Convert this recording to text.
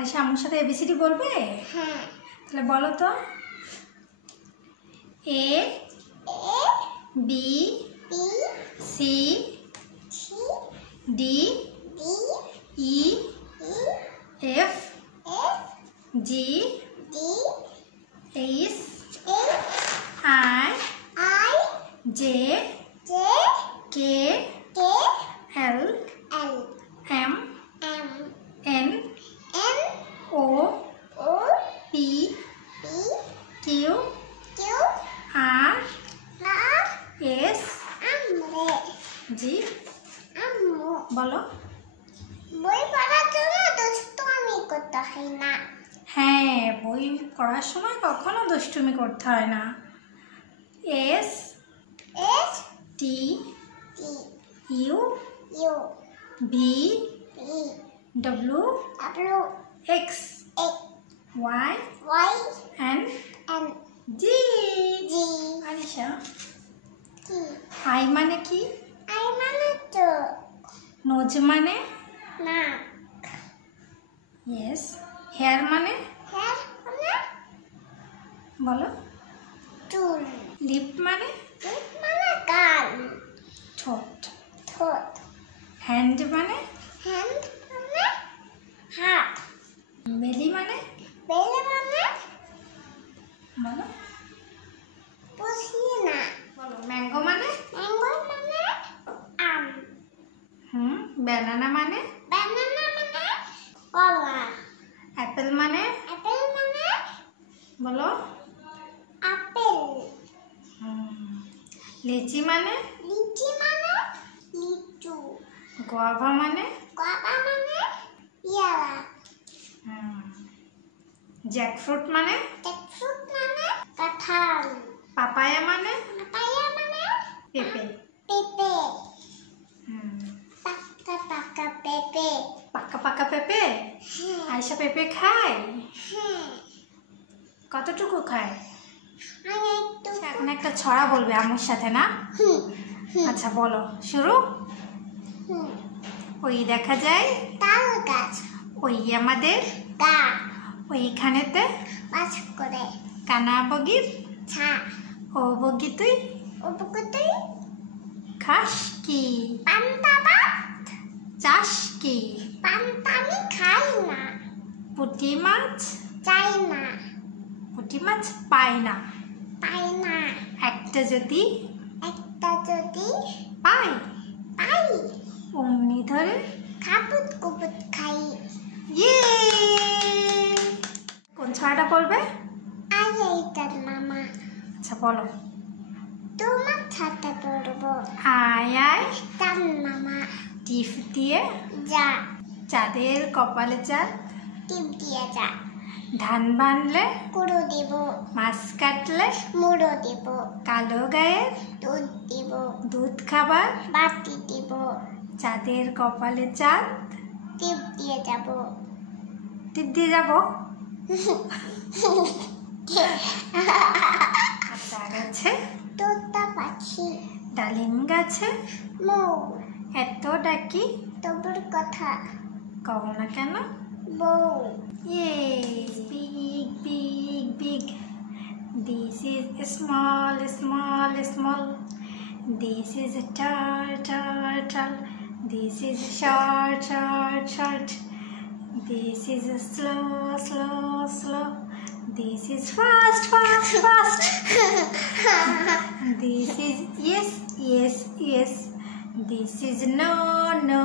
আয়শা আমার সাথে এবিসিডি বলবে? হ্যাঁ। তাহলে বলো তো। A B C D E F G H I J K L M N O P Q R S G. বলো। বই পড়ার জন্য দুষ্টুমি করতে হয় না। হ্যাঁ, বই পড়ার সময় কখনো দুষ্টুমি করতে হয় না। S T U V W X Y and Z. Ayesha, I মানে কি? নোজ মানে? ইয়েস। হেয়ার মানে? বলো। লিপ মানে? ঠোঁট। হ্যান্ড মানে? বেলি মানে? বলো। বলো। ম্যাঙ্গো মানে? ব্যানানা মানে? অ্যাপেল মানে? বলো। লিচি মানে? গোয়াভা মানে? জ্যাকফ্রুট মানে? পাপায়া মানে? পেঁপে। পাকা পাকা পেঁপে? আয়শা পেঁপে খায়? কতটুকু খায়? এখন একটা ছড়া বলবে আমার সাথে, না? আচ্ছা বলো, শুরু। ওই দেখা যায় ওই আমাদের ওইখানেতে কানা বগির ও বগি তুই খাস কি? চাষ কি? পুঁটি মাছ পায় না। একটা যদি পাই অমনি ধরে ইয়ে। কোন ছড়াটা বলবে? আচ্ছা বলো। তোমার ছাতা পড়বো। আয় আয় টিপ দিয়ে চাঁদের কপালে চাঁদ, ধান বানলে কুড়ো দিব, মাছ কাটলে মুড়ো দিব, কালো গায়ে দুধ দিব, দুধ খাবার বাটি দিব, চাঁদের কপালে চাঁদ টিপ দিয়ে যাব। আচ্ছা গাছে তোতা পাখি, ডালিম গাছে মৌ, এত ডাকি তবুর কথা কও না কেন? বউ। Yes, big, big, big. This is small, small, small. This is a turtle. This is short, short, short. This is a slow, slow, slow. This is fast, fast, fast. This is yes, yes, yes. This is no, no,